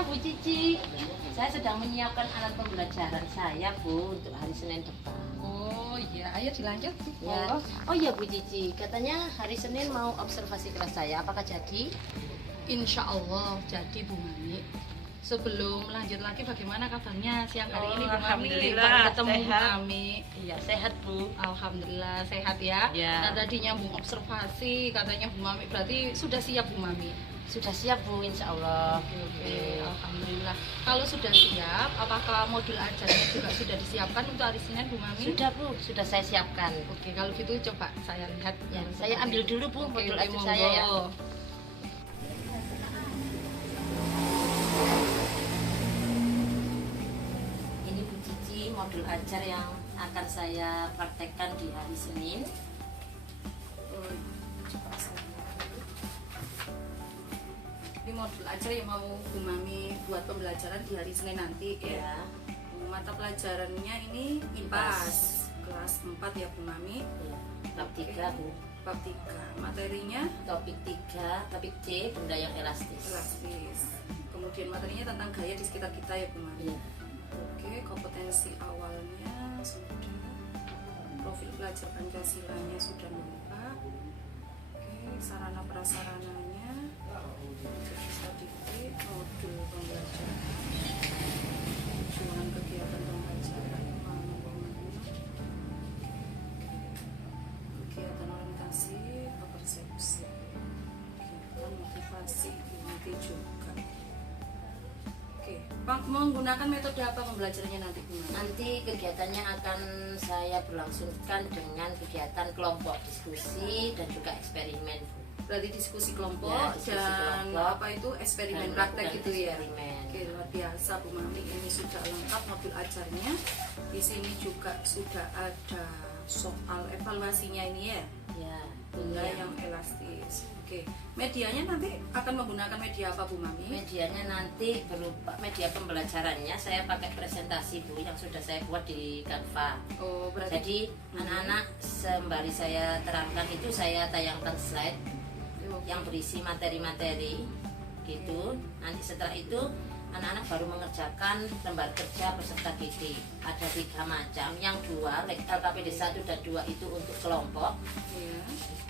Ya Bu Cici, saya sedang menyiapkan alat pembelajaran saya Bu untuk hari Senin depan. Oh iya, ayo dilanjut. Ya. Oh iya Bu Cici, katanya hari Senin mau observasi kelas saya, apakah jadi? Insya Allah jadi Bu Mami. Sebelum lanjut lagi, bagaimana kabarnya siang hari ini Bu Mami? Alhamdulillah, Baru ketemu Bu sehat. Mami. Iya sehat Bu. Alhamdulillah sehat ya. Ya. Nah, tadi nyambung observasi, katanya Bu Mami berarti sudah siap Bu Mami. Sudah siap Bu, insya Allah. Oke, alhamdulillah. Kalau sudah siap, apakah modul ajarnya juga sudah disiapkan untuk hari Senin Bu Mami? Sudah Bu, sudah saya siapkan. Oke, kalau gitu coba saya lihat. Ya, yang saya seperti ambil itu. dulu Bu Oke, modul oke, ajar saya ya. monggo. Ini Bu Cici modul ajar yang akan saya praktekkan di hari Senin. Coba saya lihat dulu. Ini modul ajar yang mau Bu Mami buat pembelajaran di hari Senin nanti ya. Mata pelajarannya ini IPAS kelas 4 ya Bu Mami. Ya, bab 3 Bu. Bab 3. Materinya Topik 3, topik C, benda yang elastis. elastis. Kemudian materinya tentang gaya di sekitar kita ya Bu Mami. Iya. Oke, kompetensi awalnya sudah. Profil pelajar Pancasilanya sudah lengkap. Oke, sarana prasarananya bisa diklik modul pembelajaran. Tujuan kegiatan pembelajaran kegiatan orientasi persepsi, kegiatan motivasi inti juga. Oke, Pak, menggunakan metode apa pembelajarannya nanti Bu Mami? Nanti kegiatannya akan saya berlangsungkan dengan kegiatan kelompok diskusi dan juga eksperimen Bu. Berarti diskusi kelompok Ya, diskusi dan kelompok. apa itu eksperimen Dan praktek melakukan gitu ya. eksperimen. Oke, luar biasa Bu Mami, ini sudah lengkap modul ajarnya. Di sini juga sudah ada soal evaluasinya ini ya, Ya, benda iya. yang elastis. Oke, medianya nanti akan menggunakan media apa Bu Mami? Medianya nanti berupa media pembelajarannya saya pakai presentasi Bu yang sudah saya buat di Canva. Oh, berarti Jadi anak-anak sembari saya terangkan itu saya tayangkan slide yang berisi materi-materi gitu. Nanti setelah itu anak-anak baru mengerjakan lembar kerja peserta didik. Ada 3 macam, yang 2 LKPD 1 dan 2 itu untuk kelompok. ya.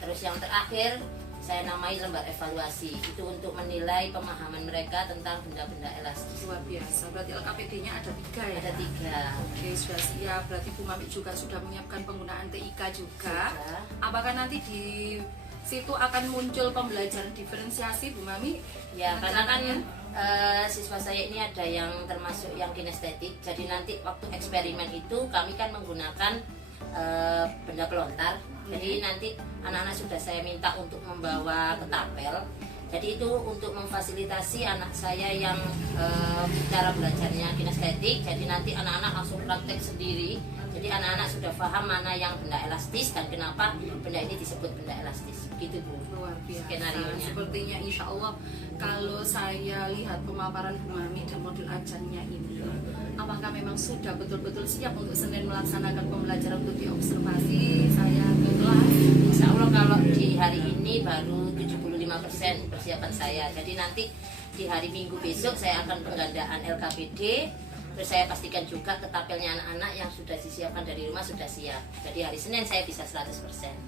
Terus yang terakhir saya namai lembar evaluasi, itu untuk menilai pemahaman mereka tentang benda-benda elastis. Luar biasa, berarti LKPD-nya ada 3 ya? Ada 3. Oke, sudah siap. Berarti Bu Mami juga sudah menyiapkan penggunaan TIK juga. Sudah. Apakah nanti di situ akan muncul pembelajaran diferensiasi Bu Mami? Ya, karena kan Rencananya? siswa saya ini ada yang termasuk yang kinestetik. Jadi nanti waktu eksperimen itu kami kan menggunakan benda pelontar. Jadi nanti anak-anak sudah saya minta untuk membawa ketapel. Jadi itu untuk memfasilitasi anak saya yang cara belajarnya kinestetik. Jadi nanti anak-anak langsung praktek sendiri. Jadi anak-anak sudah paham mana yang benda elastis dan kenapa benda ini disebut benda elastis. Gitu Bu. Luar biasa. Skenarionya. Sepertinya insya Allah kalau saya lihat pemaparan Bu Mami dan modul ajarnya ini, apakah memang sudah betul-betul siap untuk Senin melaksanakan pembelajaran untuk diobservasi saya ke kelas? Insya Allah kalau di hari ini baru 75% persiapan saya. Jadi nanti di hari Minggu besok saya akan penggandaan LKPD. Terus saya pastikan juga ketapelnya anak-anak yang sudah disiapkan dari rumah sudah siap. Jadi hari Senin saya bisa 100%.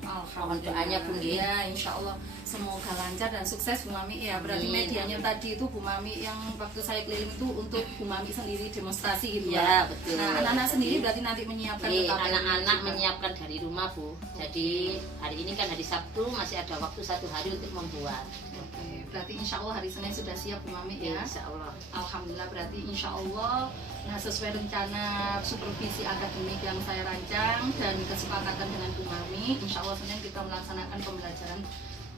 Mohon doanya Bu Nggih. Ya, insya Allah semoga lancar dan sukses Bu Mami ya. Berarti Amin. medianya tadi itu Bu Mami yang waktu saya keliling itu untuk Bu Mami sendiri demonstrasi gitu Ya, betul. Nah, anak-anak sendiri berarti nanti menyiapkan Jadi ketapel anak-anak juga. menyiapkan dari rumah Bu. Jadi hari ini kan hari Sabtu masih ada waktu 1 hari untuk membuat. Oke, berarti insya Allah hari Senin sudah siap Bu Mami ya. Insya Allah. Alhamdulillah, berarti insya Allah nah sesuai rencana supervisi akademik yang saya rancang dan kesepakatan dengan Bu Mami, insya Allah Senin kita melaksanakan pembelajaran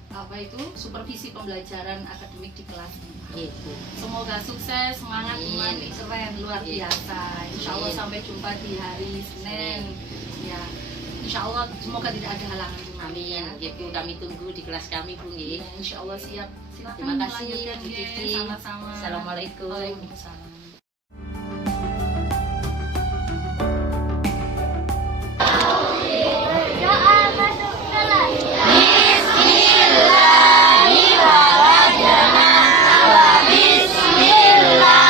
apa itu supervisi pembelajaran akademik di kelas ini. Gitu. Semoga sukses, semangat Bu Mami, keren, luar Amin. biasa. Insya Allah Amin. sampai jumpa di hari Senin. Ya, insya Allah semoga tidak ada halangan Bu Mami. Amin. Gitu kami tunggu di kelas kami Bu Nggih. Ya, insya Allah siap. Silakan Terima kasih melanjutkan, Bu Nggih. Cici. Sama-sama. Assalamualaikum. Waalaikumsalam. Bismillah.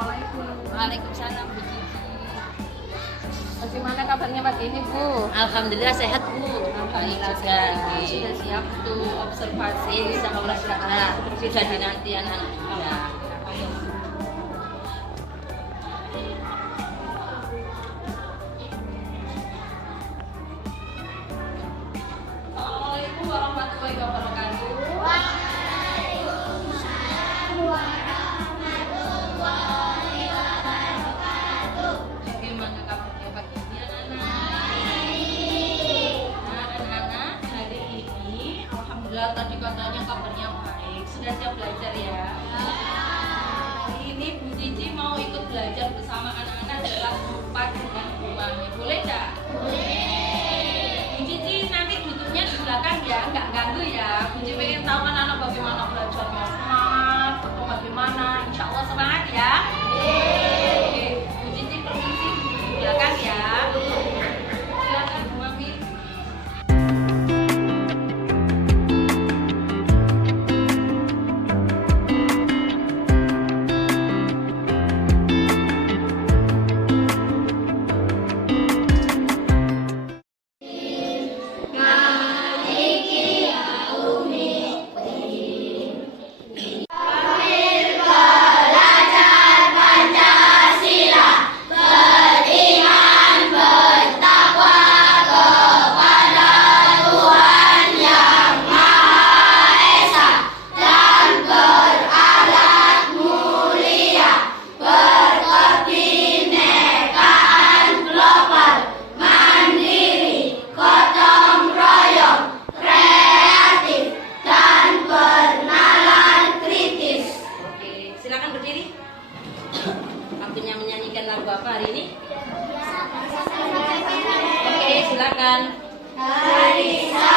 Assalamualaikum. Waalaikumsalam Bu Cici. Bagaimana kabarnya pagi ini Bu? Alhamdulillah sehat Bu. Alhamdulillah juga. sehat. Sudah siap untuk observasi. Insya Allah sudah dinanti anak-anak juga. Assalamualaikum warahmatullahi wabarakatuh. Bagaimana kabarnya pagi ini anak-anak? Nah, anak-anak, hari ini alhamdulillah tadi katanya kabarnya baik. Sudah siap belajar ya? Hari ini Bu Cici mau ikut belajar bersama anak-anak di kelas 4 dengan Bu Mami. Boleh tak? Bu Cici nanti duduknya di belakang ya, nggak ganggu ya. Bu Cici pengen tahu anak-anak bagaimana belajarnya, semangat atau bagaimana. Insya Allah semangat ya. Oke, Bu Cici permisi duduk di belakang ya. Silakan Bu Mami. Oke, silakan berdiri. Waktunya menyanyikan lagu apa hari ini? Oke, silakan. Indonesia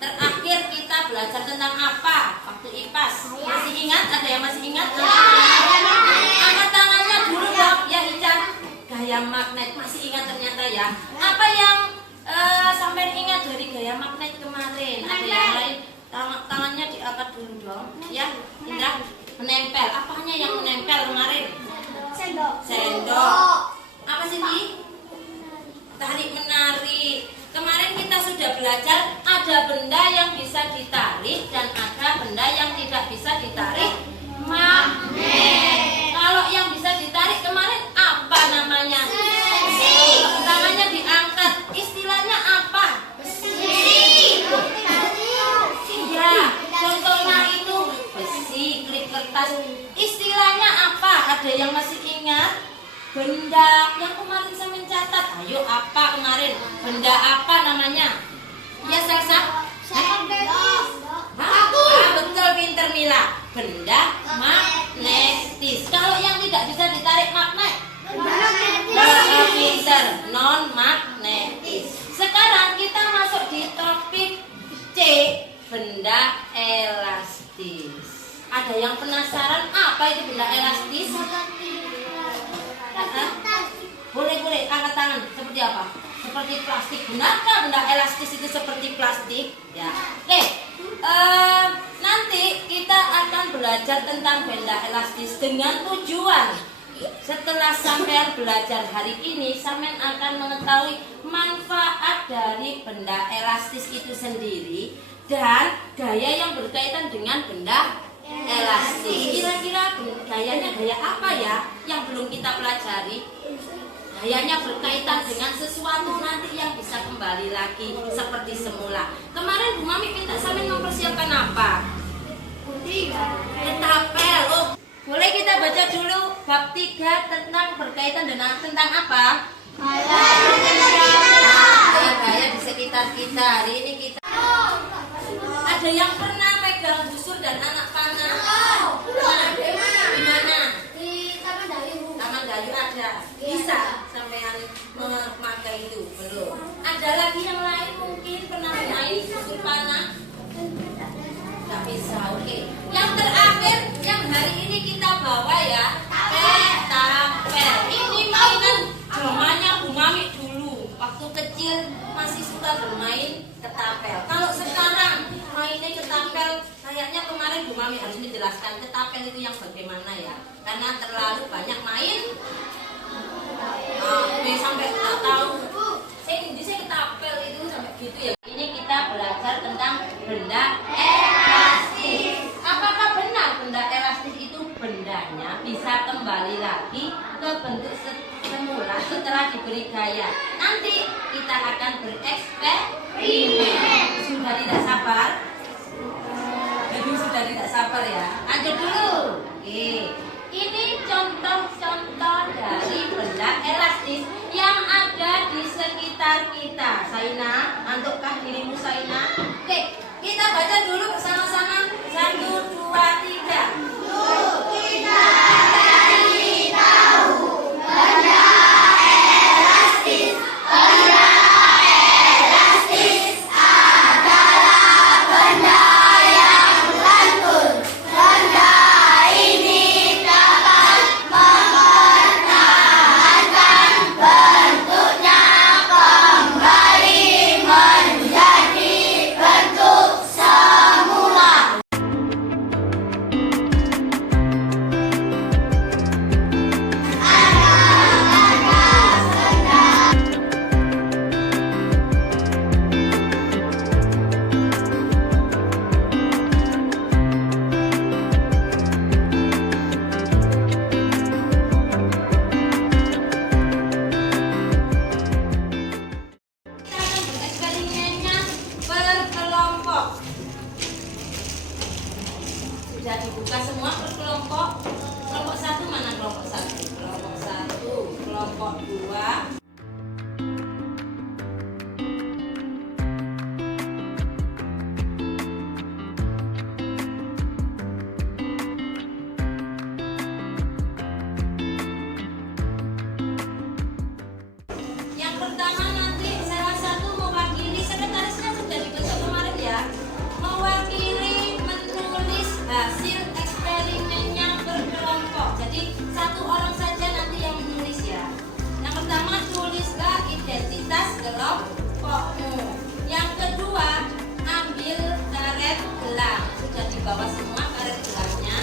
terakhir kita belajar tentang apa waktu IPAS? Masih ingat? Ada yang masih ingat? Angkat tangannya dulu dong. Ya Ica, gaya magnet masih ingat ternyata ya. Apa yang sampai ingat dari gaya magnet kemarin? Ada yang lain? Tangannya diangkat dulu dong. Ya, Indra, menempel. Apanya yang menempel kemarin? Sendok. Apa sih, Di? Tarik menarik. Kemarin kita sudah belajar ada benda yang bisa ditarik dan ada benda yang tidak bisa ditarik. Magnet. Kalau yang bisa ditarik kemarin apa namanya? Besi. Tangannya diangkat. Istilahnya apa? Besi. Ya, contohnya itu besi, klip kertas. Istilahnya apa? Ada yang masih ingat? Benda yang kemarin saya mencatat. Ayo, apa kemarin? Benda apa namanya? Ya, Selsa? Betul, pinter Mila. Benda magnetis. Kalau yang tidak bisa ditarik magnet? Pinter, non magnetis. Sekarang kita masuk di topik C, benda elastis. Ada yang penasaran apa itu benda elastis? Boleh angkat tangan. Seperti apa? Seperti plastik. Benarkah benda elastis itu seperti plastik? Ya. Oke. Nanti kita akan belajar tentang benda elastis dengan tujuan. Setelah sampean belajar hari ini, sampean akan mengetahui manfaat dari benda elastis itu sendiri dan gaya yang berkaitan dengan benda elastis. Kira-kira gayanya gaya apa ya yang belum kita pelajari? Gayanya berkaitan dengan sesuatu nanti yang bisa kembali lagi seperti semula. Kemarin Bu Mami minta sampean mempersiapkan apa? Ketapel. Oh, boleh kita baca dulu bab 3 tentang berkaitan dengan tentang apa? Gaya di sekitar kita. Hari ini kita ada yang pernah pegang busur dan anak panah? Di mana? Taman Gayu ada. Bisa sampean memakai itu? Belum. Ada lagi yang lain mungkin pernah main busur panah? Gak bisa. Oke. Yang terakhir yang hari ini kita bawa ya, ketapel. Ini mainan zamannya Bu Mami dulu. Waktu kecil masih suka bermain ketapel. Kalau sekarang mainnya ketapel, kayaknya kemarin Bu Mami harus menjelaskan ketapel itu yang bagaimana ya, karena terlalu banyak main. Sampai tak tahu. Saya ketapel itu sampai gitu ya. Ini kita belajar tentang benda elastis. Apakah benar benda elastis itu bendanya bisa kembali lagi ke bentuk semula setelah diberi gaya? Nanti kita akan bereksperimen. Sudah tidak sabar? Sudah tidak sabar ya? Lanjut dulu. Oke. Ini contoh-contoh dari benda elastis yang ada di sekitar kita. Saina, ngantukkah dirimu Saina? Oke, kita baca dulu bersama-sama. 1, 2, 3. Kita cari tahu benda elastis. Benda elastis adalah benda yang lentur. Benda ini dapat mempertahankan bentuknya kembali menjadi bentuk semula. Kita akan bereksperimennya berkelompok. Sudah dibuka semua berkelompok. Kelompok 1 mana kelompok 1? Kelompok 1, kelompok 2. Yang pertama nanti salah satu mewakili, sekretarisnya sudah dibentuk kemarin ya. dibawa semua karet gelasnya?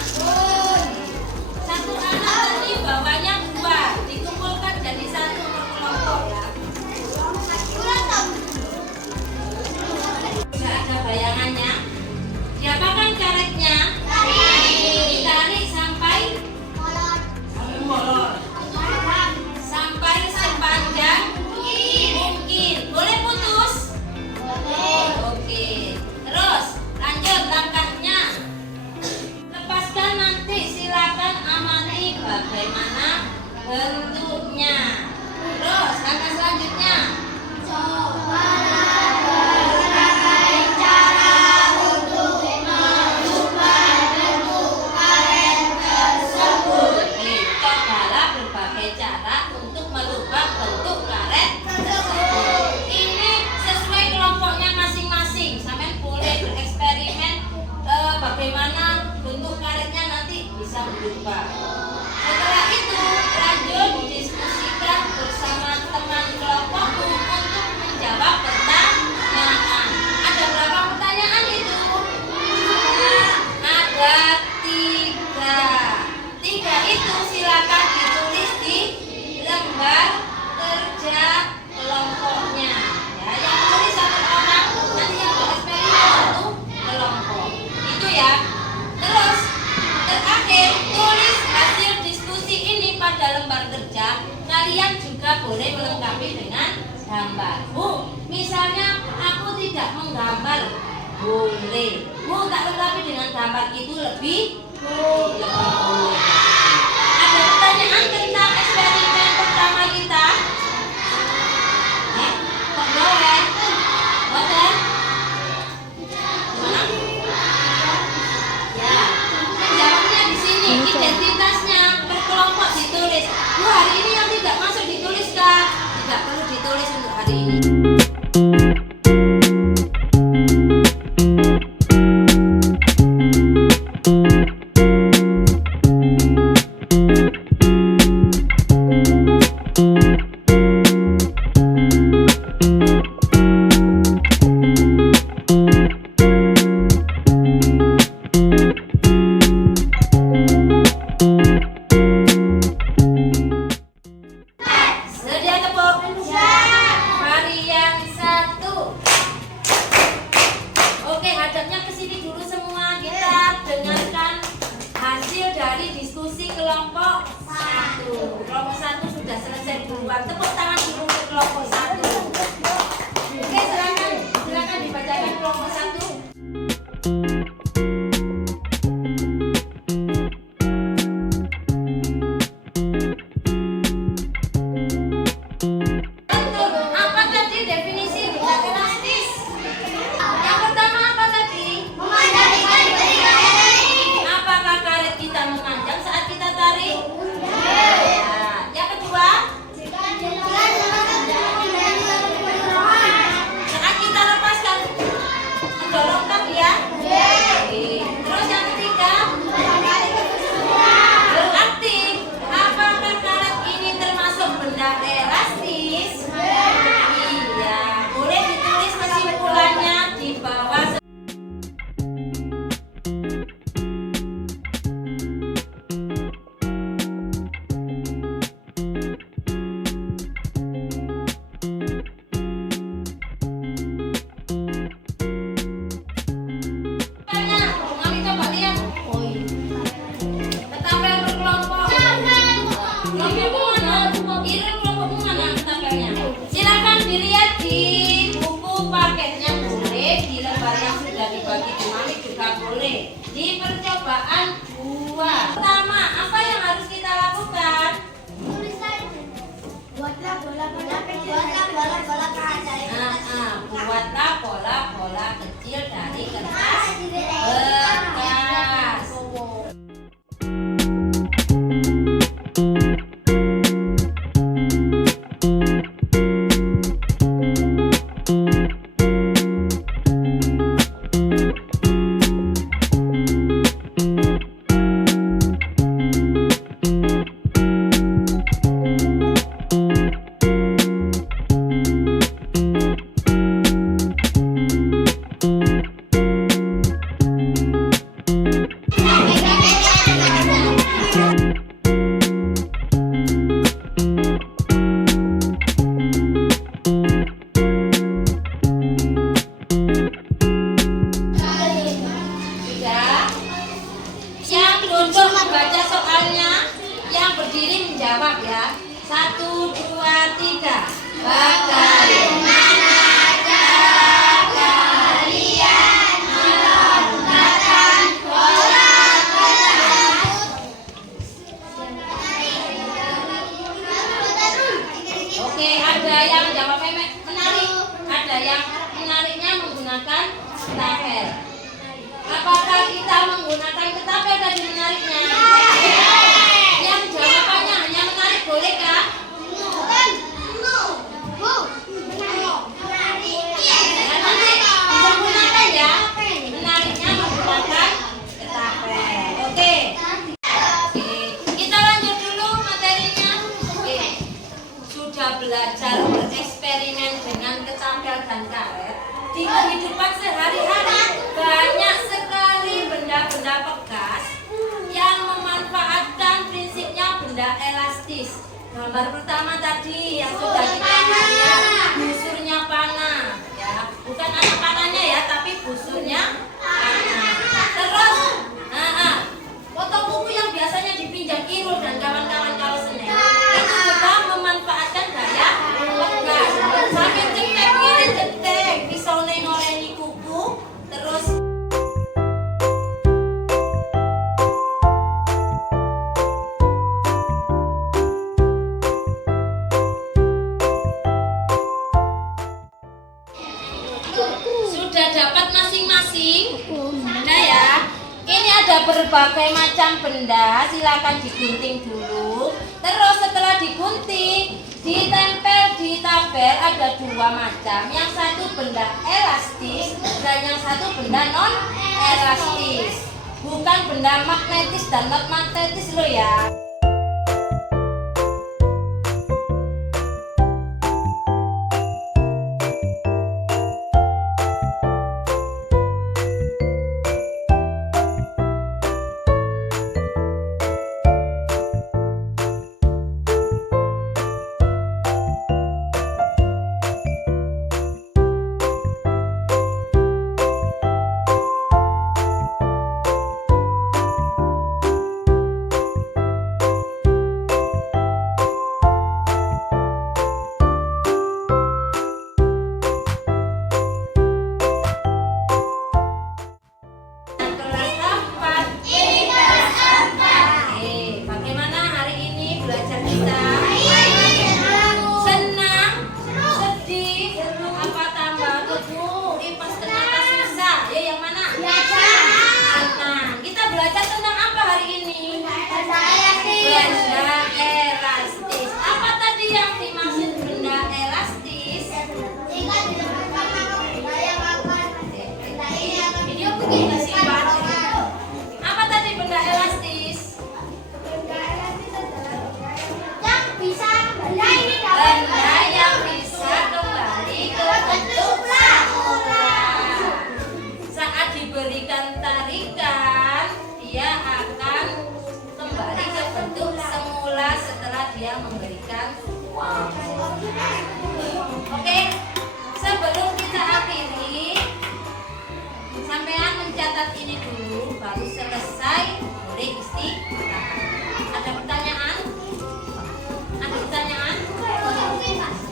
Satu anak tadi bawanya 2, dikumpulkan jadi 1 per kelompok ya. Sudah ada bayangannya? Diapakan karetnya? Ditarik sampai molor. Sampai sepanjang mungkin. Boleh putus? Oke. Terus lanjut langkahnya. Lepaskan nanti, silakan amati bagaimana bentuknya. Terus langkah selanjutnya. Cobalah berbagai cara untuk merubah bentuk karet tersebut. Ini sesuai kelompoknya masing-masing. Sampai boleh bereksperimen bagaimana bentuk karetnya nanti bisa berubah. Setelah itu lanjut diskusikan bersama teman kelompokmu untuk menjawab pertanyaan. Ada berapa pertanyaan itu? Ada 3. 3 itu silakan ditulis di lembar kerja kelompoknya. Ya, yang tulis 1 orang, nanti yang bereksperimen 1 kelompok. Itu ya. Terus terakhir tulis hasil diskusi ini pada lembar kerja. Kalian juga boleh melengkapi dengan gambar. Bu, misalnya aku tidak menggambar, boleh. Bu, tak lengkapi dengan gambar, itu lebih boleh. Ada pertanyaan tentang eksperimen pertama kita? Kok boleh? Boleh? Gimana? Ya, jawabnya di sini. Identitasnya berkelompok ditulis. Bu, hari ini yang tidak masuk ditulis kah? Tidak perlu ditulis untuk hari ini. Sedia tepuk? Varian 1. Oke, hadapnya ke sini dulu semua. Kita dengarkan hasil dari diskusi kelompok 1. Kelompok 1 sudah selesai duluan. Tepuk tangan dulu untuk kelompok 1. Oke, silakan dibacakan kelompok 1. Apa tadi definisi benda elastis? Yang pertama apa tadi? Apakah karet kita memanjang saat kita tarik? Ya. Yang kedua? Saat kita lepaskan, mendorongkan dia? Oke. Terus yang ketiga? Berarti apakah karet ini termasuk benda elastis? Iya. Boleh ditulis kesimpulannya di bawah. Mami coba lihat. Ketapel berkelompok. Kelompokmu mana? Irul, kelompokmu mana ketapelnya? Silakan dilihat di buku paketnya, boleh. Di lembar yang sudah dibagi ke Mami juga boleh. Di percobaan 2. Pertama, apa yang harus kita lakukan? Buatlah bola-bola kecil. Buatlah bola-bola kecil. Buatlah bola-bola kecil dari kertas bekas. berdiri menjawab ya. 1, 2, 3. Bagaimana cara kalian melontarkan bola pedas? Oke, ada yang jawab menarik, ada yang menariknya menggunakan ketapel. Apakah kita menggunakan ketapel tadi menariknya? Yang jawabannya hanya menarik, bolehkah? Dan nanti bisa menggunakan ya. Menariknya menggunakan ketapel. Oke. Kita lanjut dulu materinya. Oke. Sudah belajar bereksperimen dengan ketapel dan karet. Di kehidupan sehari-hari banyak sekali benda-benda bekas yang memanfaatkan prinsipnya benda elastis. Gambar pertama tadi yang sudah kita lihat, busurnya panah, ya, bukan anak panahnya ya, tapi busurnya panah. Terus, foto buku yang biasanya dipinjam Irul dan kawan-kawan kalau Senin itu juga memanfaatkan gaya bekas. Sampai cetek ini cetek, pisau ngoreni kuku, terus sudah dapat masing-masing benda ya. Ini ada berbagai macam benda, silakan digunting dulu. Terus setelah digunting, ditempel di tabel ada 2 macam. Yang satu benda elastis dan yang satu benda non elastis. Bukan benda magnetis dan non magnetis loh ya. Apa tadi benda elastis? Benda yang bisa kembali ke bentuk semula. Saat diberikan tarikan, dia akan kembali ke bentuk semula setelah dia memberikan. Oke, sebelum kita akhiri, sampean mencatat ini dulu, baru selesai boleh istirahat. Ada pertanyaan? Ada pertanyaan?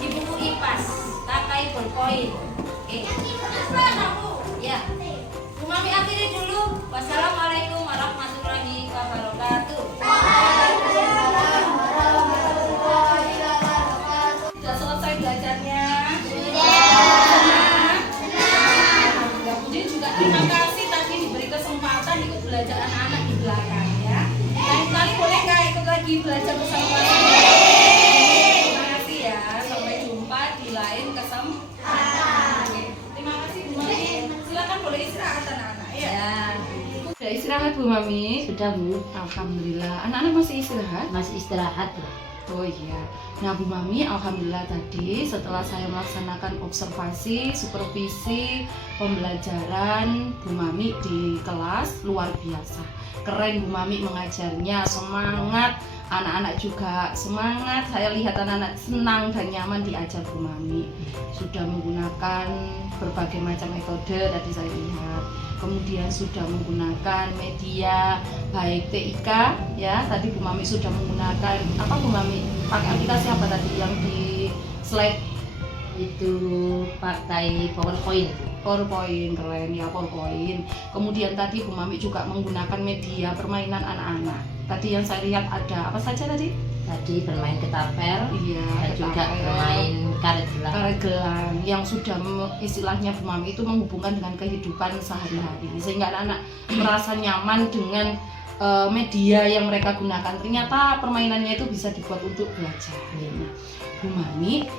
Di buku IPAS, pakai bolpoin. Oke. Ya. Bu Mami akhiri dulu. Wassalamualaikum warahmatullahi wabarakatuh. Sudah selesai belajarnya? Terima kasih tadi diberi kesempatan ikut belajar anak-anak di belakang ya. Lain kali boleh nggak ikut lagi belajar bersama kami? Terima kasih ya. Sampai jumpa di lain kesempatan. Oke. Terima kasih Bu Mami. Silakan boleh istirahat anak-anak ya. Sudah istirahat Bu Mami? Sudah Bu, Alhamdulillah. Anak-anak masih istirahat? masih istirahat Bu. Oh iya. Nah Bu Mami, alhamdulillah tadi setelah saya melaksanakan observasi, supervisi, pembelajaran Bu Mami di kelas luar biasa. Keren Bu Mami mengajarnya, semangat. Anak-anak juga semangat. Saya lihat anak-anak senang dan nyaman diajar Bu Mami. Sudah menggunakan berbagai macam metode tadi saya lihat. kemudian sudah menggunakan media baik TIK ya. Tadi Bu Mami sudah menggunakan apa Bu Mami? Pakai aplikasi apa tadi yang di slide? Itu pakai PowerPoint. PowerPoint, keren ya PowerPoint. Kemudian tadi Bu Mami juga menggunakan media permainan anak-anak. Tadi yang saya lihat ada apa saja tadi? Tadi bermain ketapel, Iya, dan juga ketapel, bermain karet gelang. karet gelang yang sudah istilahnya Bu Mami itu menghubungkan dengan kehidupan sehari-hari sehingga anak-anak merasa nyaman dengan media yang mereka gunakan. Ternyata permainannya itu bisa dibuat untuk belajar. Nah, Bu Mami,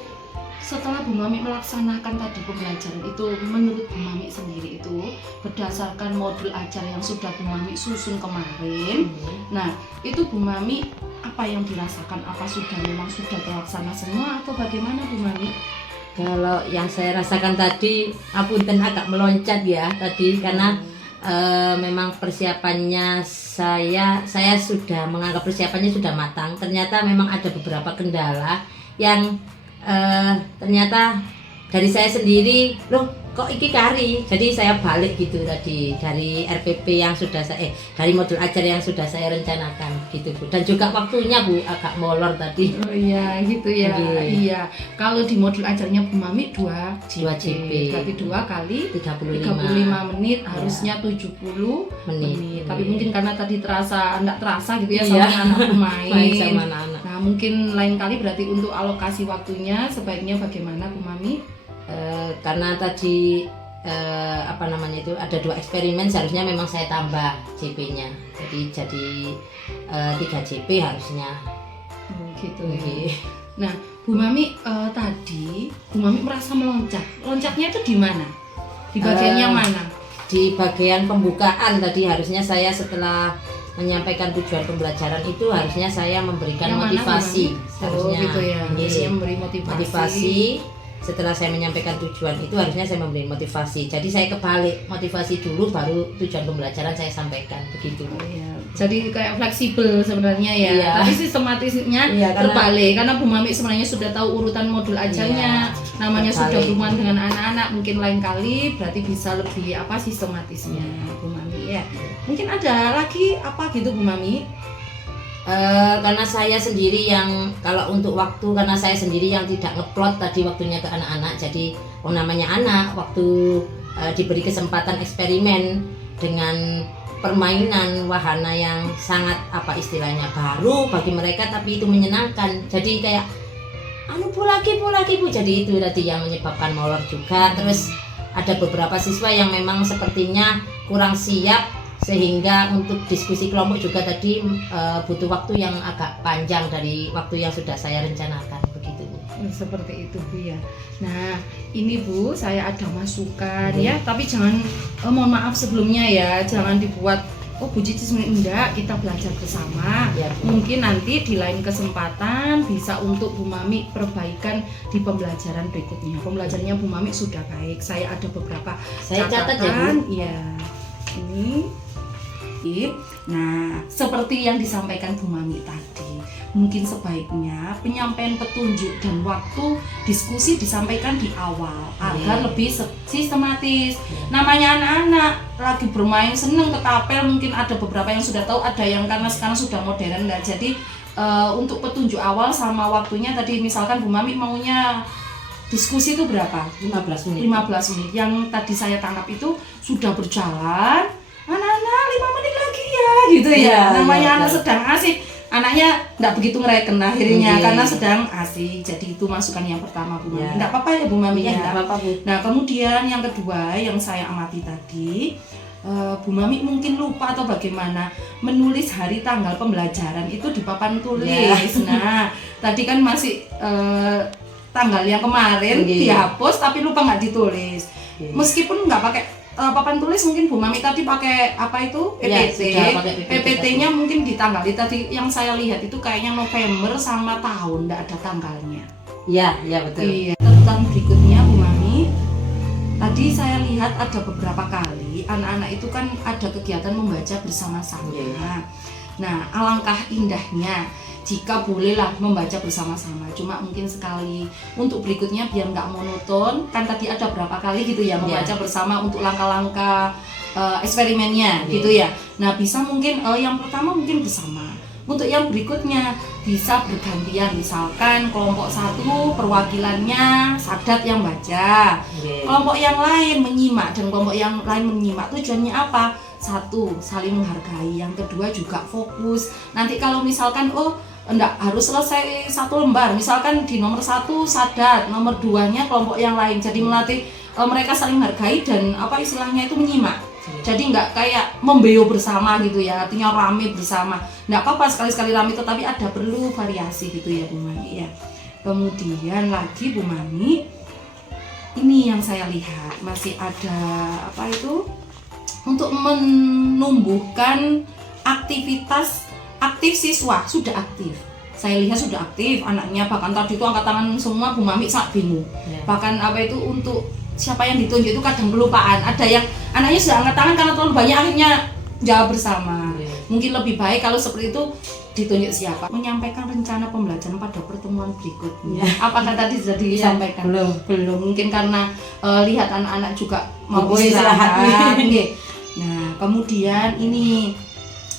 setelah Bu Mami melaksanakan tadi pembelajaran itu, menurut Bu Mami sendiri itu berdasarkan modul ajar yang sudah Bu Mami susun kemarin, nah itu Bu Mami apa yang dirasakan? Apa memang sudah terlaksana semua atau bagaimana Bu Mami? Kalau yang saya rasakan tadi, apunten agak meloncat ya tadi karena memang persiapannya saya sudah menganggap persiapannya sudah matang. Ternyata memang ada beberapa kendala yang ternyata dari saya sendiri, loh kok iki kari, jadi saya balik gitu tadi dari RPP yang sudah saya dari modul ajar yang sudah saya rencanakan gitu Bu. Dan juga waktunya Bu agak molor tadi. Oh iya gitu ya. Iya. Iya. Kalau di modul ajarnya Bu Mami 2 JP. Berarti 2 kali 35 menit, harusnya 70 menit. Tapi Iya. mungkin karena tadi enggak terasa gitu ya Iya. sama anak bermain. Main sama anak-anak. Nah, mungkin lain kali berarti untuk alokasi waktunya sebaiknya bagaimana Bu Mami? Karena tadi apa namanya itu ada 2 eksperimen, seharusnya memang saya tambah JP-nya. Jadi 3 JP harusnya. Gitu ya. Oke. Nah, Bu Mami tadi Bu Mami merasa meloncat. Loncatnya itu di mana? Di bagian yang mana? Di bagian pembukaan tadi harusnya saya setelah menyampaikan tujuan pembelajaran itu harusnya saya memberikan Yang mana, motivasi. Bu Mami? Harusnya gitu ya. Iya. Harusnya memberi motivasi. Setelah saya menyampaikan tujuan itu harusnya saya memberi motivasi. Jadi saya kebalik, motivasi dulu baru tujuan pembelajaran saya sampaikan begitu. Iya. Jadi kayak fleksibel sebenarnya ya. Iya. Tapi sistematisnya Iya, terbalik karena Bu Mami sebenarnya sudah tahu urutan modul ajarnya. Iya, Namanya sudah terbalik. berhubungan dengan anak-anak, mungkin lain kali berarti bisa lebih sistematisnya Bu Mami ya. Mungkin ada lagi apa gitu Bu Mami? Karena saya sendiri yang kalau untuk waktu, karena saya sendiri yang tidak ngeplot tadi waktunya ke anak-anak, jadi namanya anak waktu diberi kesempatan eksperimen dengan permainan wahana yang sangat apa istilahnya baru bagi mereka, tapi itu menyenangkan. Jadi kayak bu lagi bu, jadi itu tadi yang menyebabkan molor juga. Terus ada beberapa siswa yang memang sepertinya kurang siap, sehingga untuk diskusi kelompok juga tadi butuh waktu yang agak panjang dari waktu yang sudah saya rencanakan begitu Bu. Seperti itu Bu ya. Nah ini Bu, saya ada masukan ya, tapi jangan mohon maaf sebelumnya ya, jangan dibuat Bu Cici enggak, kita belajar bersama Ya, Bu. Mungkin nanti di lain kesempatan bisa untuk Bu Mami perbaikan di pembelajaran berikutnya. Pembelajarannya Bu Mami sudah baik, saya ada beberapa Saya catat ya Bu. ya ini. Nah, seperti yang disampaikan Bu Mami tadi, mungkin sebaiknya penyampaian petunjuk dan waktu diskusi disampaikan di awal agar lebih sistematis. Namanya anak-anak lagi bermain seneng ketapel, mungkin ada beberapa yang sudah tahu, ada yang karena sekarang sudah modern. Nah, jadi untuk petunjuk awal sama waktunya tadi misalkan Bu Mami maunya diskusi itu berapa? 15 menit. 15 menit. Yang tadi saya tangkap itu sudah berjalan. Anak-anak 5 menit lagi ya gitu ya. Iya, Namanya iya, anak iya. sedang asik. Anaknya enggak begitu ngereken akhirnya Iya. karena sedang asik. Jadi itu masukan yang pertama Bu Mami. Iya. Enggak apa-apa ya Bu Mami Iya, ya. enggak apa-apa Bu. Nah, kemudian yang kedua yang saya amati tadi, Bu Mami mungkin lupa atau bagaimana menulis hari tanggal pembelajaran itu di papan tulis. Ya. Nah, tadi kan masih tanggal yang kemarin Oke. dihapus tapi lupa nggak ditulis. Oke. Meskipun nggak pakai papan tulis, mungkin Bu Mami tadi pakai apa itu Ya, PPT. sudah pakai PPT PPT-nya mungkin ditanggali. Tadi yang saya lihat itu kayaknya November sama tahun, nggak ada tanggalnya. Iya, iya betul. Iya. Catatan berikutnya Bu Mami, tadi saya lihat ada beberapa kali anak-anak itu kan ada kegiatan membaca bersama-sama. Iya. Nah, alangkah indahnya jika bolehlah membaca bersama-sama. Cuma mungkin sekali. Untuk berikutnya biar nggak monoton, kan tadi ada berapa kali gitu ya membaca bersama untuk langkah-langkah eksperimennya gitu ya. Nah, bisa mungkin yang pertama mungkin bersama. Untuk yang berikutnya bisa bergantian, misalkan kelompok satu perwakilannya Sadat yang baca, kelompok yang lain menyimak dan kelompok yang lain menyimak. Tujuannya apa? Satu, saling menghargai. Yang kedua juga fokus. Nanti kalau misalkan enggak harus selesai satu lembar, misalkan di nomor 1 Sadat, nomor 2-nya kelompok yang lain. Jadi melatih mereka saling menghargai dan apa istilahnya itu menyimak. Jadi nggak kayak membeo bersama gitu ya, artinya rame bersama. Nggak apa-apa sekali-sekali rame, tetapi ada perlu variasi gitu ya Bu Mami ya. Kemudian lagi Bu Mami, ini yang saya lihat masih ada apa itu, untuk menumbuhkan aktivitas aktif siswa sudah aktif. Saya lihat sudah aktif anaknya, bahkan tadi itu angkat tangan semua Bu Mami sangat bingung. Bahkan apa itu untuk siapa yang ditunjuk itu kadang kelupaan. Ada yang anaknya sudah angkat tangan karena terlalu banyak akhirnya jawab bersama. Mungkin lebih baik kalau seperti itu ditunjuk siapa. Menyampaikan rencana pembelajaran pada pertemuan berikutnya. Apakah tadi sudah disampaikan? Belum. Mungkin karena lihat anak-anak juga mau istirahat. Nah, kemudian ini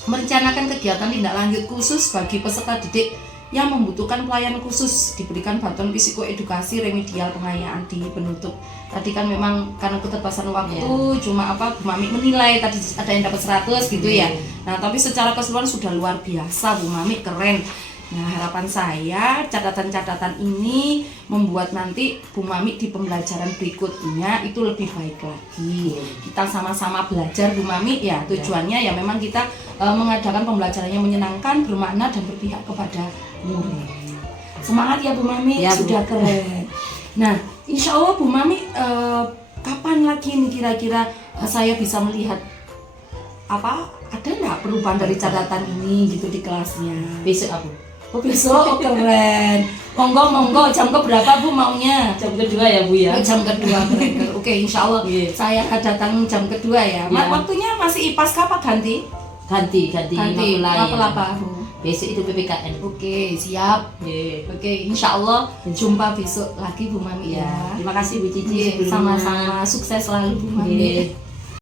merencanakan kegiatan tindak lanjut khusus bagi peserta didik yang membutuhkan pelayanan khusus, diberikan bantuan psikoedukasi remedial pengayaan di penutup. Tadi kan memang karena keterbatasan waktu cuma Bu Mami menilai tadi ada yang dapat 100 gitu ya. Nah, tapi secara keseluruhan sudah luar biasa Bu Mami, keren. Nah, harapan saya catatan-catatan ini membuat nanti Bu Mami di pembelajaran berikutnya itu lebih baik lagi. Kita sama-sama belajar Bu Mami ya, tujuannya ya memang kita mengadakan pembelajaran yang menyenangkan, bermakna dan berpihak kepada murid. Semangat ya Bu Mami, sudah keren. Nah, insya Allah Bu Mami kapan lagi nih kira-kira saya bisa melihat ada nggak perubahan dari catatan ini gitu di kelasnya? Besok Besok keren. Monggo jam ke berapa Bu maunya? Jam kedua ya Bu ya. Jam kedua keren. Oke, insya Allah saya datang jam kedua ya. Waktunya masih IPAS apa ganti? Ganti apa? Besok itu PPKN. Oke, siap. Oke, insya Allah jumpa besok lagi Bu Mami ya. Terima kasih Bu Cici. Sama-sama, sukses selalu Bu Mami.